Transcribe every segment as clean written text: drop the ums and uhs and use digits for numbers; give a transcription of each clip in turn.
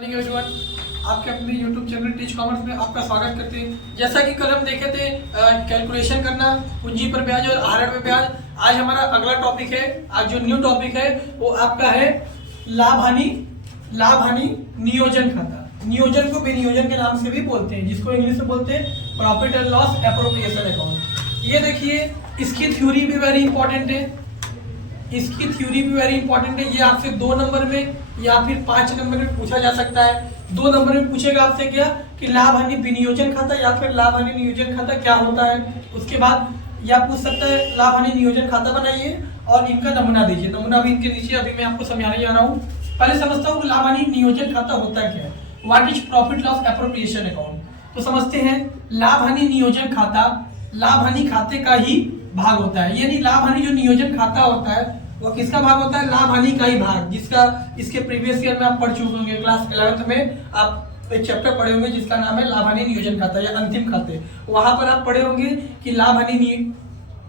आपके अपने YouTube channel teach commerce में आपका स्वागत करते हैं। जैसा कि कल हम देखे थे कैलकुलेशन करना पूंजी पर ब्याज और आहरण में ब्याज। आज हमारा अगला टॉपिक है, आज जो न्यू टॉपिक है वो आपका है लाभ हानि नियोजन खाता। नियोजन को विनियोजन के नाम से भी बोलते हैं, जिसको इंग्लिश में बोलते हैं profit and loss appropriation account. ये देखिए, इसकी थ्योरी भी वेरी इंपॉर्टेंट है, ये आपसे 2 नंबर में या फिर 5 नंबर में पूछा जा सकता है। 2 नंबर में पूछेगा आपसे क्या कि लाभ हानि विनियोजन खाता या फिर लाभ हानि नियोजन खाता क्या होता है। उसके बाद या पूछ सकता है लाभ हानि नियोजन खाता बनाइए और इनका नमूना दीजिए। नमूना भी इनके नीचे अभी मैं आपको समझाने जा रहा हूँ। पहले समझता हूँ लाभ हानि नियोजन खाता होता क्या है। What is profit loss appropriation account. तो समझते हैं, लाभ हानि नियोजन खाता लाभ हानि खाते का ही भाग होता है। यानी लाभ हानि जो नियोजन खाता होता है वो किसका भाग होता है? लाभ हानि का ही भाग, जिसका इसके प्रीवियस ईयर में आप पढ़ चुके होंगे। क्लास 11th में आप एक चैप्टर पढ़े होंगे जिसका नाम है लाभ हानि नियोजन खाता या अंतिम खाते। वहां पर आप पढ़े होंगे कि लाभ हानि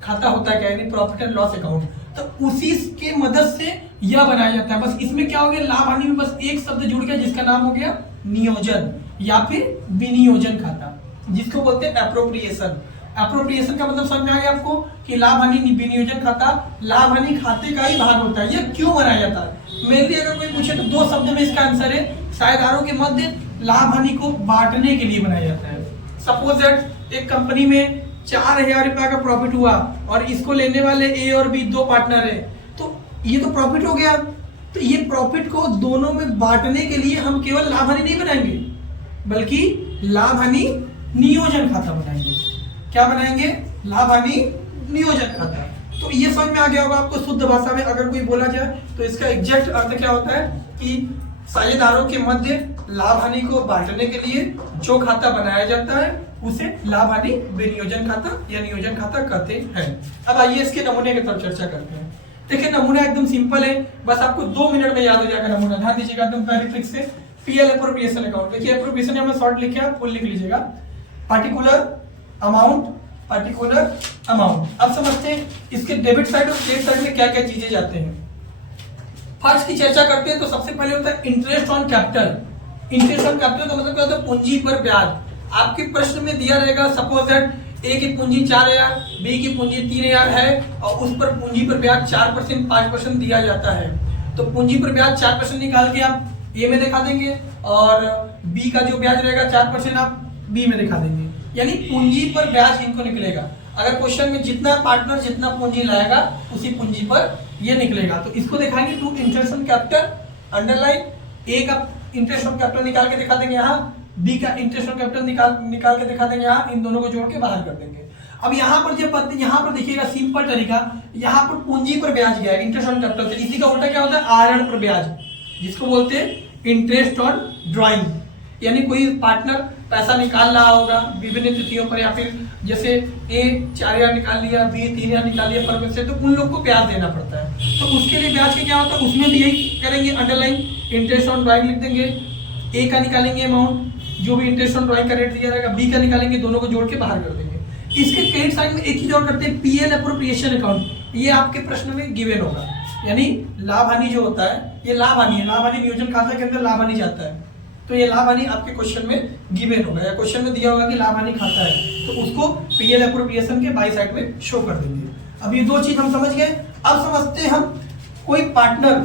खाता होता क्या, यानी प्रॉफिट एंड लॉस अकाउंट। तो उसी के मदद से यह बनाया जाता है। बस इसमें क्या हो गया, लाभ हानि में बस एक शब्द जुड़ गया जिसका नाम हो गया नियोजन या फिर विनियोजन खाता, जिसको बोलते हैं एप्रोप्रिएशन। एप्रोप्रिएशन का मतलब समझ में आ गया आपको कि लाभ हानि विनियोजन खाता लाभ हानि खाते का ही भाग होता है। ये क्यों बनाया जाता है? मेनली अगर कोई पूछे तो 2 शब्द में इसका आंसर है, साझेदारों के मध्य लाभ हानि को बांटने के लिए बनाया जाता है। सपोज दैट एक कंपनी में 4000 रुपया का प्रॉफिट हुआ और इसको लेने वाले ए और बी 2 पार्टनर है, तो ये तो प्रॉफिट हो गया। तो ये प्रॉफिट को दोनों में बांटने के लिए हम केवल लाभ हानि नहीं बनाएंगे बल्कि लाभ हानि नियोजन खाता बनाएंगे। क्या बनाएंगे? लाभ हानि नियोजन खाता। तो ये समझ में आ गया होगा आपको। शुद्ध भाषा में अगर कोई बोला जाए तो इसका एग्जैक्ट अर्थ क्या होता है कि साझेदारों के मध्य लाभ हानि को बांटने के लिए जो खाता बनाया जाता है उसे लाभ हानि विनियोजन खाता या नियोजन खाता कहते हैं। अब आइए इसके नमूने की तरफ चर्चा करते हैं। देखिए, नमूना एकदम सिंपल है, बस आपको 2 मिनट में याद हो जाएगा नमूना। ध्यान दीजिएगा एकदम पहले ट्रिक से। PL appropriation account. देखिए, एप्रोप्रिएशन हमने शॉर्ट लिखा, फुल लिख लीजिएगा। Particular amount. अब समझते हैं इसके डेबिट साइड और क्रेडिट साइड में क्या क्या चीजें जाते हैं। फर्स्ट की चर्चा करते हैं तो सबसे पहले होता है interest on capital. Interest on capital का मतलब क्या होता है? पूंजी पर ब्याज। आपके प्रश्न में दिया रहेगा, सपोज दैट ए की पूंजी 4000, बी की पूंजी 3000 है और उस पर पूंजी पर ब्याज 4% 5% दिया जाता है। तो पूंजी पर ब्याज 4% निकाल के आप ए में दिखा देंगे और बी का जो ब्याज रहेगा 4% आप बी में दिखा देंगे। यानी पूंजी पर ब्याज इनको निकलेगा। अगर क्वेश्चन में जितना पार्टनर जितना पूंजी लाएगा उसी पूंजी पर ये निकलेगा। तो इसको दिखाएंगे to interest on capital, underline. A का इंटरेस्ट ऑन कैपिटल निकाल के दिखा देंगे यहाँ, बी का इंटरेस्ट ऑन कैपिटल निकाल के दिखा देंगे यहाँ। इन दोनों को जोड़ के बाहर कर देंगे। अब यहाँ पर जब यहाँ पर देखिएगा सिंपल तरीका, यहाँ पर पूंजी पर ब्याज गया इंटरेस्ट ऑन कैपिटल से, इसी का उल्टा क्या होता है? आहरण पर ब्याज, जिसको बोलते हैं इंटरेस्ट ऑन ड्रॉइंग। यानी कोई पार्टनर पैसा निकाल रहा होगा विभिन्न तिथियों पर, या फिर जैसे ए 4000 निकाल लिया, बी 3000 निकाल लिया पर से, तो उन लोग को ब्याज देना पड़ता है। तो उसके लिए ब्याज के क्या होता है, उसमें भी यही करेंगे, अंडरलाइन इंटरेस्ट ऑन ड्रॉइंग लिख देंगे। ए का निकालेंगे अमाउंट, जो भी इंटरेस्ट ऑन ड्रॉइंग का रेट दिया रहेगा, बी का निकालेंगे, दोनों को जोड़ के बाहर कर देंगे। इसके क्रेडिट साइड में एक चीज और करते हैं, पीएल एप्रोप्रिएशन अकाउंट। ये आपके प्रश्न में गिवन होगा। यानी लाभ हानि जो होता है ये लाभ हानि है, लाभ हानि नियोजन खाता के अंदर लाभ हानि जाता है। तो ये लाभ हानि आपके क्वेश्चन में गिवन होगा या क्वेश्चन में दिया होगा कि लाभ हानि खाता है, तो उसको पीएल एप्रोप्रिएशन के बाई साइड में शो कर देंगे। अब ये 2 चीज हम समझ गए। अब समझते हैं हम, कोई पार्टनर,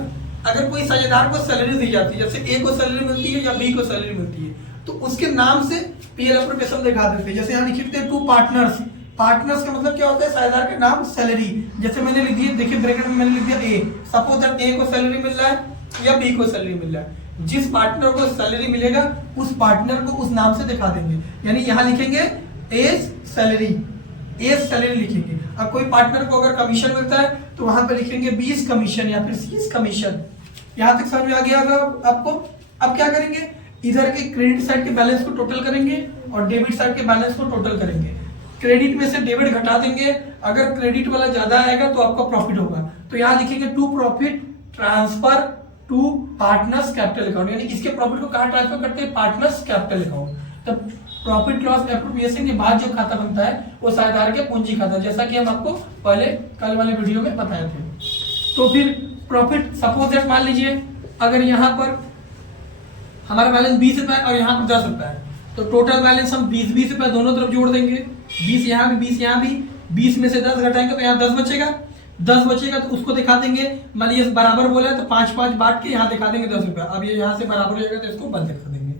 अगर कोई साझेदार को सैलरी दी जाती है, जैसे ए को सैलरी मिलती है या बी को सैलरी मिलती है, तो उसके नाम से पीएल एप्रोप्रिएशन दिखा देते हैं। जैसे यहाँ लिखते हैं 2 पार्टनर्स। पार्टनर्स का मतलब क्या होता है? साझेदार का नाम, सैलरी। जैसे मैंने लिख दिया, देखिए ब्रैकेट में मैंने लिख दिया ए। सपोज दैट ए को सैलरी मिल रहा है या बी को सैलरी मिल रहा है। जिस पार्टनर को सैलरी मिलेगा उस पार्टनर को उस नाम से दिखा देंगे। यानी यहाँ लिखेंगे एज सैलरी लिखेंगे। अब कोई पार्टनर को अगर कमीशन मिलता है तो वहां पे लिखेंगे 20 कमीशन या फिर 30 कमीशन। यहां तक समझ में आ गया होगा आपको। अब क्या करेंगे, इधर के क्रेडिट साइड के बैलेंस को टोटल करेंगे और डेबिट साइड के बैलेंस को टोटल करेंगे। क्रेडिट में से डेबिट घटा देंगे, अगर क्रेडिट वाला ज्यादा आएगा तो आपका प्रॉफिट होगा। तो यहाँ लिखेंगे to profit transfer to partners capital account. यानी इसके प्रॉफिट को कहाँ ट्रांसफर करते हैं? Partners capital account. तो प्रॉफिट लॉस एप्रोप्रिएशन के बाद जो खाता बनता है वो साझेदार के पूंजी खाता, जैसा कि हम आपको पहले कल वाले वीडियो में बताए थे। तो फिर प्रॉफिट, सपोज दैट मान लीजिए अगर यहाँ पर हमारा बैलेंस 20 रुपए और यहाँ पर 10 रुपए है, तो टोटल बैलेंस हम 20 रुपए दोनों तरफ जोड़ देंगे। 20 यहाँ भी, 20 यहाँ भी, 20 में से 10 घटाएंगे तो यहाँ 10 बचेगा। 10 बचेगा तो उसको दिखा देंगे, मान लीजिए बराबर बोला है तो 5-5 बांट के यहाँ दिखा देंगे 10 रुपए। अब ये यहाँ से बराबर हो जाएगा तो इसको बंद कर देंगे।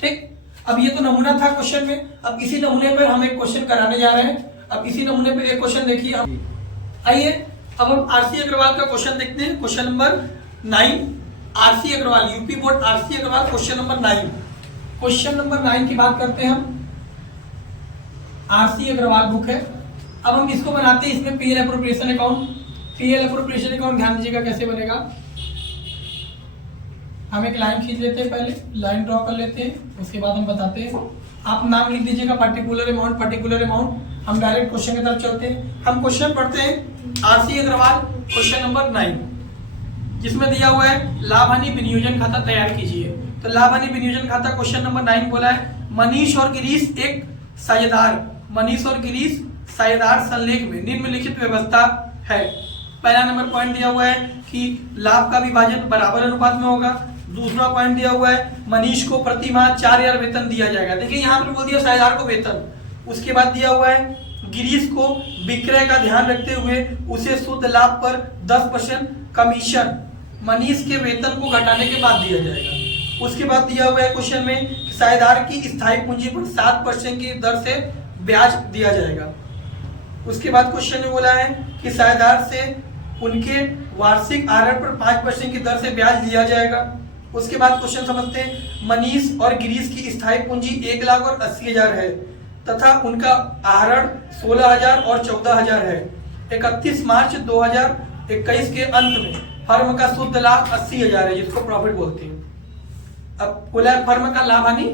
ठीक, अब ये तो नमूना था क्वेश्चन में। अब इसी नमूने पर हम एक क्वेश्चन कराने जा रहे हैं। अब इसी नमूने पर एक क्वेश्चन देखिए। आइए अब हम आरसी अग्रवाल का क्वेश्चन देखते हैं। Question number 9, RC Agarwal, UP board RC Agarwal, question number 9। Question number 9 की बात करते हैं हम। आरसी अग्रवाल बुक है। अब हम इसको बनाते हैं, इसमें PL appropriation account. PL appropriation account ध्यान दीजिएगा कैसे बनेगा। हम एक लाइन खींच लेते हैं, पहले लाइन ड्रॉ कर लेते हैं, उसके बाद हम बताते हैं। आप नाम लिख दीजिएगा, पर्टिकुलर अमाउंट, पर्टिकुलर अमाउंट। हम डायरेक्ट क्वेश्चन की तरफ चलते हैं। हम क्वेश्चन पढ़ते हैं आरसी अग्रवाल क्वेश्चन नंबर 9, जिसमें दिया हुआ है लाभ हानि विनियोजन खाता तैयार कीजिए। तो लाभ हानि विनियोजन खाता क्वेश्चन नंबर 9 बोला है, मनीष और गिरीश एक साझेदार, मनीष और गिरीश साझेदार संलेख में निम्नलिखित व्यवस्था है। पहला नंबर पॉइंट दिया हुआ है कि लाभ का विभाजन बराबर अनुपात में होगा। दूसरा पॉइंट दिया हुआ है मनीष को प्रति माह 4000 वेतन दिया जाएगा। देखिए यहाँ पर बोल दिया साझेदार को वेतन। उसके बाद दिया हुआ है गिरीश को विक्रय का ध्यान रखते हुए उसे शुद्ध लाभ पर 10% कमीशन मनीष के वेतन को घटाने के बाद दिया जाएगा। उसके बाद दिया हुआ है क्वेश्चन में साझेदार की स्थायी पूंजी पर 7% की दर से ब्याज दिया जाएगा। उसके बाद क्वेश्चन में बोला है कि साझेदार से उनके वार्षिक आहरण पर 5% की दर से ब्याज लिया जाएगा। उसके बाद क्वेश्चन समझते हैं, मनीष और गिरीश की स्थायी पूंजी 1,80,000 है तथा उनका आहरण 16,000 और 14,000 है। 31 मार्च 2021 के अंत में फर्म का शुद्ध लाभ 80,000 है, जिसको प्रॉफिट बोलते हैं। अब बोला है फर्म का लाभ हानि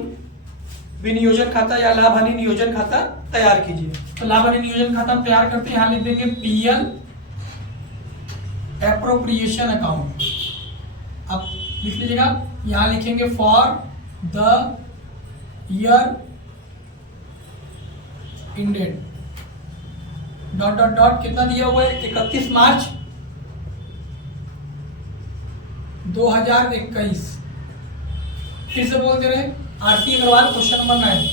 विनियोजन खाता या लाभ हानि नियोजन खाता तैयार कीजिए। तो लाभ हानि नियोजन खाता हम तैयार करते हैं। यहाँ लिख देंगे पीएल एप्रोप्रिएशन अकाउंट। अब लिख लीजिएगा, यहाँ लिखेंगे for the year ended dot dot dot कितना दिया हुआ है 31 मार्च 2021। फिर से बोलते रहे आरती अग्रवाल क्वेश्चन नंबर 9।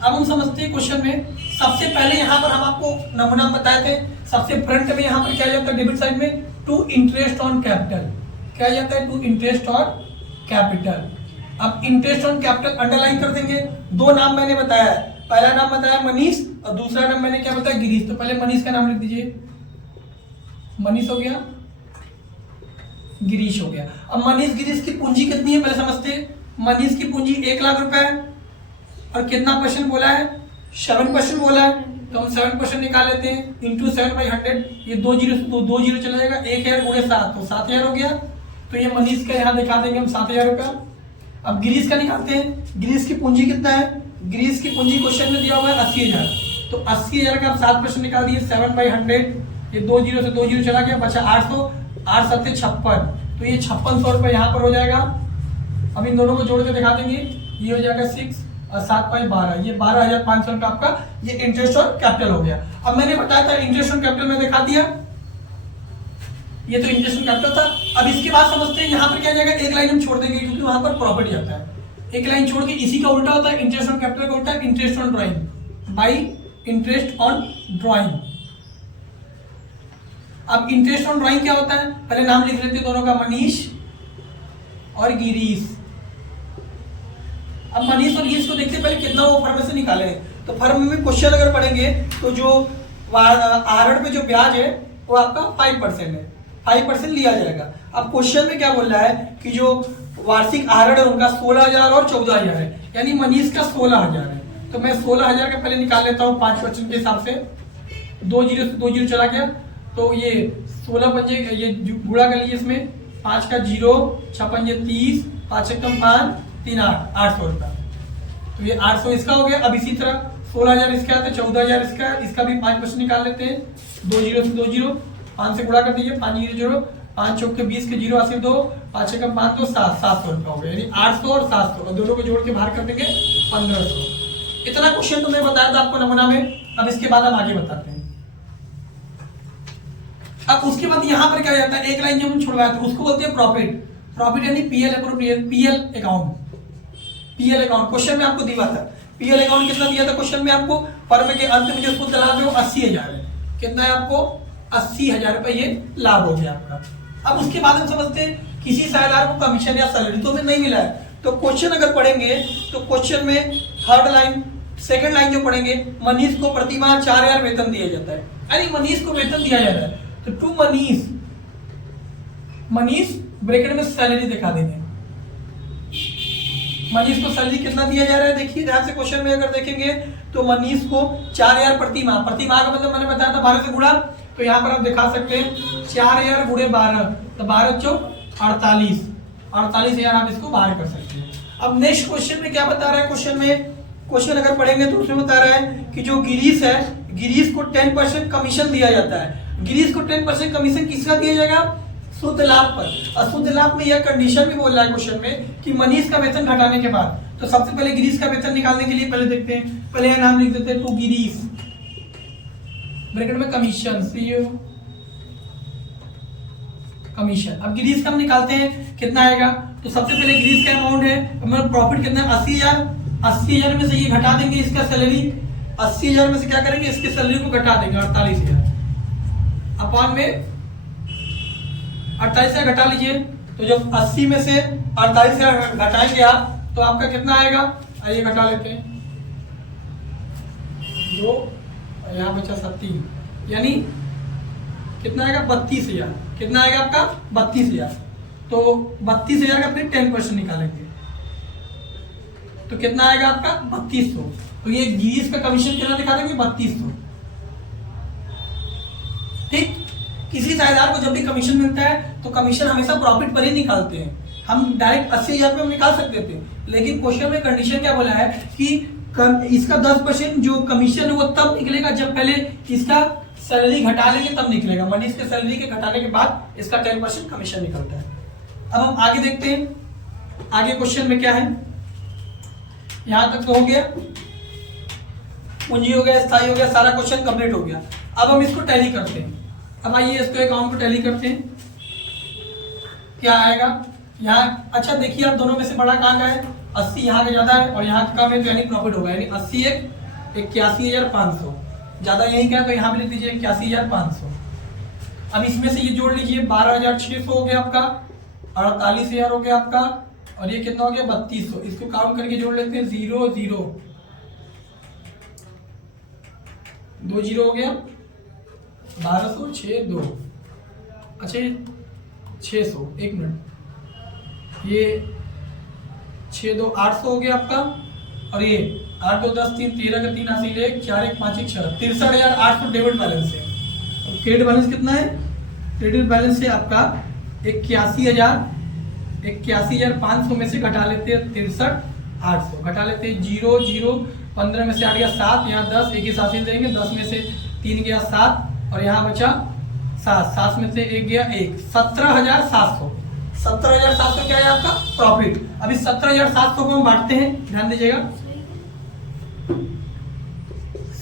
अब हम समझते हैं क्वेश्चन में सबसे पहले यहाँ पर हम आपको नमूना बताए थे। सबसे फ्रंट में यहाँ पर क्या जाता है डेबिट साइड में टू इंटरेस्ट ऑन कैपिटल, क्या जाता है टू इंटरेस्ट ऑन कैपिटल। अब इंटरेस्ट ऑन कैपिटल अंडरलाइन कर देंगे। दो नाम मैंने बताया है, पहला नाम बताया मनीष और दूसरा नाम मैंने क्या बताया गिरीश। तो पहले मनीष का नाम लिख दीजिए, मनीष हो गया, गिरीश हो गया। अब मनीष गिरीश की पूंजी कितनी है पहले समझते हैं। मनीष की पूंजी 1,00,000 रुपए है और कितना परसेंट बोला है 7% बोला है, तो हम 7% निकाल लेते हैं इंटू 7/100। ये 2 जीरो चला जाएगा, 1,000 गुणे 7 तो 7,000 हो गया। तो ये मनीष का यहाँ दिखा देंगे हम 7,000 रुपया। अब गिरीश का निकालते हैं। गिरीश की पूंजी कितना है, गिरीश की पूंजी क्वेश्चन में दिया हुआ है 80,000। तो 80,000 का आप 7% निकाल दिए 7/100। ये 2 जीरो से 2 जीरो चला गया, बचा 800, 8 7 56। तो ये 5600 रुपये यहाँ पर हो जाएगा। अब इन दोनों को जोड़ के दिखा देंगे, ये हो जाएगा 6 और 7/12, ये 12,500 रुपये आपका ये इंटरेस्ट ऑन कैपिटल हो गया। अब मैंने बताया था इंटरेस्ट ऑन कैपिटल में दिखा दिया, ये तो इंटरेस्ट ऑन कैपिटल था। अब इसके बाद समझते हैं यहाँ पर क्या जाएगा, एक लाइन हम छोड़ देंगे क्योंकि वहां पर प्रॉफिट जाता है। एक लाइन छोड़ के इसी का उल्टा होता है, इंटरेस्ट ऑन कैपिटल का उल्टा interest on drawing by interest on drawing. अब इंटरेस्ट ऑन ड्राइंग क्या होता है, पहले नाम लिख लेते हैं दोनों का, मनीष और गिरीश। अब मनीष और गिरीश को देखते हैं पहले कितना वो फर्म से निकाले। तो फर्म में क्वेश्चन अगर पढ़ेंगे तो जो आहरण पे जो ब्याज है वो आपका 5% है, 5% लिया जाएगा। अब क्वेश्चन में क्या बोल रहा है कि जो वार्षिक आहरण है उनका 16,000 और 14,000 है, यानी मनीष का 16,000 है। तो मैं 16,000 का पहले निकाल लेता हूँ 5% के हिसाब से। 2 जीरो से 2 जीरो चला गया, तो ये 16 पंजे ये गुणा कर लीजिए, इसमें 5 का 0, 6 पंजे 30, 5 कम 5, 3 8, 800 रुपया। तो ये 800 इसका हो गया। अब इसी तरह 16,000 इसका है तो 14,000 इसका है, इसका भी 5% निकाल लेते हैं। 2 जीरो से 2 जीरो, 5 से गुणा कर दीजिए, 5 जीरो 5 चौक के 20 के 0 80 2, 5 कम 5 तो 700 रुपया हो गया, यानी 800 और 700 और दोनों को जोड़ के बाहर कर देंगे 1500। इतना क्वेश्चन तो मैं बताया था आपको नमूना में। अब इसके बाद हम आगे बताते हैं। अब उसके बाद यहाँ पर क्या जाता है, एक लाइन जो हम छुड़वाया था उसको बोलते हैं प्रॉफिट। प्रॉफिट यानी PL account. PL account question में आपको दिया था, पीएल अकाउंट कितना दिया था क्वेश्चन में आपको, फर्म के अंत में जो शुद्ध लाभ है वो 80,000 है। कितना है आपको 80,000 रुपए ये लाभ हो गया आपका। अब उसके बाद हम समझते हैं किसी साझेदार को कमीशन या सैलरी तो हमें नहीं मिला है, तो क्वेश्चन अगर पढ़ेंगे तो क्वेश्चन में थर्ड लाइन सेकंड लाइन जो पढ़ेंगे, मनीष को प्रति माह 4,000 वेतन दिया जाता है, यानी मनीष को वेतन दिया जा रहा है, तो टू मनीष ब्रैकेट में सैलरी दिखा देंगे। मनीष को सैलरी कितना दिया जा रहा है, देखिए ध्यान से क्वेश्चन में अगर देखेंगे तो मनीष को 4,000 प्रति माह का मतलब मैंने बताया था 12 से गुणा, तो यहाँ पर आप दिखा सकते हैं 4,000 गुणे 12, तो 12 चौक 48,000 आप इसको बाहर कर सकते हैं। अब नेक्स्ट क्वेश्चन में क्या बता रहा है, क्वेश्चन अगर पढ़ेंगे तो उसमें बता रहा है कि जो गिरीश है, गिरीश को 10% कमीशन दिया जाता है। गिरीश को 10% कमीशन किसका दिया जाएगा, शुद्ध लाभ पर। और शुद्ध लाभ में यह कंडीशन भी बोल रहा है क्वेश्चन में कि मनीष का वेतन घटाने के बाद, तो सबसे पहले गिरीश का वेतन निकालने के लिए पहले देखते हैं, पहले यह नाम लिख देते हैं टू गिरीश ब्रैकेट में कमीशन, कमीशन। अब गिरीश का हम निकालते हैं कितना आएगा, तो सबसे पहले गिरीश का अमाउंट है, मतलब प्रॉफिट कितना है 80,000 में से ये घटा देंगे इसका सैलरी, 80,000 में से क्या करेंगे इसके सैलरी को घटा देंगे 48,000 अपॉन में 48,000 घटा लीजिए, तो जब 80 में से 48,000 घटाएंगे आप तो आपका कितना आएगा, आइए घटा लेते हैं 2, यहाँ बचा 7, यानी कितना आएगा 32,000, कितना आएगा आपका 32,000, तो 32,000 का फिर 10% निकालेंगे तो कितना आएगा आपका 3200, तो ये गिरीश का कमीशन कितना दिखा देंगे 3200। ठीक, किसी साझेदार को जब भी कमीशन मिलता है तो कमीशन हमेशा प्रॉफिट पर ही निकालते हैं, हम डायरेक्ट 80,000 पे निकाल सकते थे, लेकिन क्वेश्चन में कंडीशन क्या बोला है कि इसका 10% जो कमीशन है वो तब निकलेगा जब पहले इसका सैलरी घटा लेंगे तब निकलेगा, मनीष के सैलरी के घटाने के बाद इसका 10% कमीशन निकलता है। अब हम आगे देखते हैं, आगे क्वेश्चन में क्या है, यहां तक तो हो गया, पूंजी हो गया, स्थायी हो गया, सारा क्वेश्चन कंप्लीट हो गया। अब हम इसको टैली करते हैं, अब आइए इसको अकाउंट को टैली करते हैं, क्या आएगा यहाँ, अच्छा देखिए आप दोनों में से बड़ा कहाँ का है, 80 यहाँ का ज्यादा है और यहाँ का कम है, तो यानी प्रॉफिट होगा, यानी 80 81,500, ज्यादा यही क्या है तो यहाँ पे लिख दीजिए 81,500। अब इसमें से ये जोड़ लीजिए 12,600 हो गया आपका, 48,000 हो गया आपका, और ये कितना हो गया 3200, इसको काउंट करके जोड़ लेते हैं 0 0 2 0 हो गया 1200 6 2, अच्छा 600, एक मिनट, ये 6 2 800 हो गया आपका, और ये 8 2 10 3 13 का 3 हासिल 1 4 1 5 1 6 63,800 डेबिट बैलेंस है। और क्रेडिट बैलेंस कितना है, क्रेडिट बैलेंस है आपका 81,500 में से घटा लेते हैं 63,800, घटा लेते हैं 0 0 15 में से 8 गया 7, यहाँ 10 एक ही हासिल देंगे, 10 में से 3 गया 7 और यहाँ बचा 7, 7 में से 1 गया 1, 17,700, 17,700 क्या है आपका प्रॉफिट। अभी 17,700 को हम बांटते हैं, ध्यान दीजिएगा,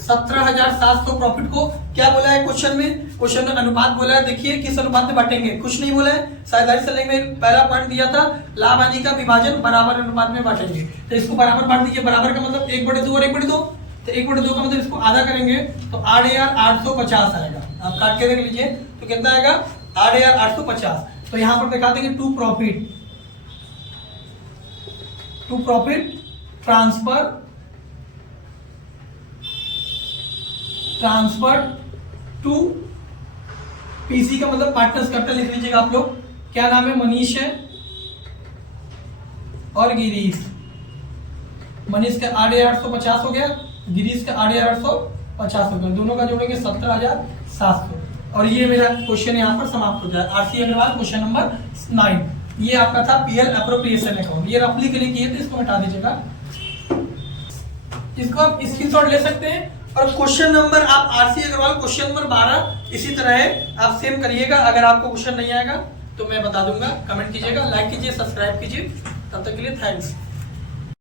17,700 प्रॉफिट को क्या बोला है क्वेश्चन में अनुपात बोला है, देखिए किस अनुपात में बांटेंगे, कुछ नहीं बोला है, साझेदारी से में पहला पॉइंट दिया था लाभ हानि का विभाजन बराबर अनुपात में बांटेंगे, तो इसको बराबर बांट दीजिए, बराबर का मतलब 1/2 और 1/2, तो 1/2 का मतलब इसको आधा करेंगे तो 8,850 आएगा, आप काट के देख लीजिए तो कितना आएगा 8,850। तो यहां पर दिखा देंगे to profit transfer to PC का मतलब पार्टनर्स कैपिटल लिख लीजिएगा आप लोग, क्या नाम है मनीष है और गिरीश, मनीष का 8,850 हो गया, गिरीश का 8,850 हो गया, दोनों का जोड़ेंगे 17,700, और ये मेरा क्वेश्चन यहाँ पर समाप्त हो जाए। आरसी अग्रवाल क्वेश्चन नंबर 9, ये आपका था पीएल एप्रोप्रिएशन अकाउंट, ये रफली के लिए किए थे, इसको हटा दीजिएगा, इसको आप स्क्रीनशॉट ले सकते हैं। और क्वेश्चन नंबर आप आरसी अग्रवाल क्वेश्चन नंबर 12 इसी तरह है, आप सेम करिएगा, अगर आपको क्वेश्चन नहीं आएगा तो मैं बता दूंगा, कमेंट कीजिएगा, लाइक कीजिए, सब्सक्राइब कीजिए, तब तक के लिए थैंक्स।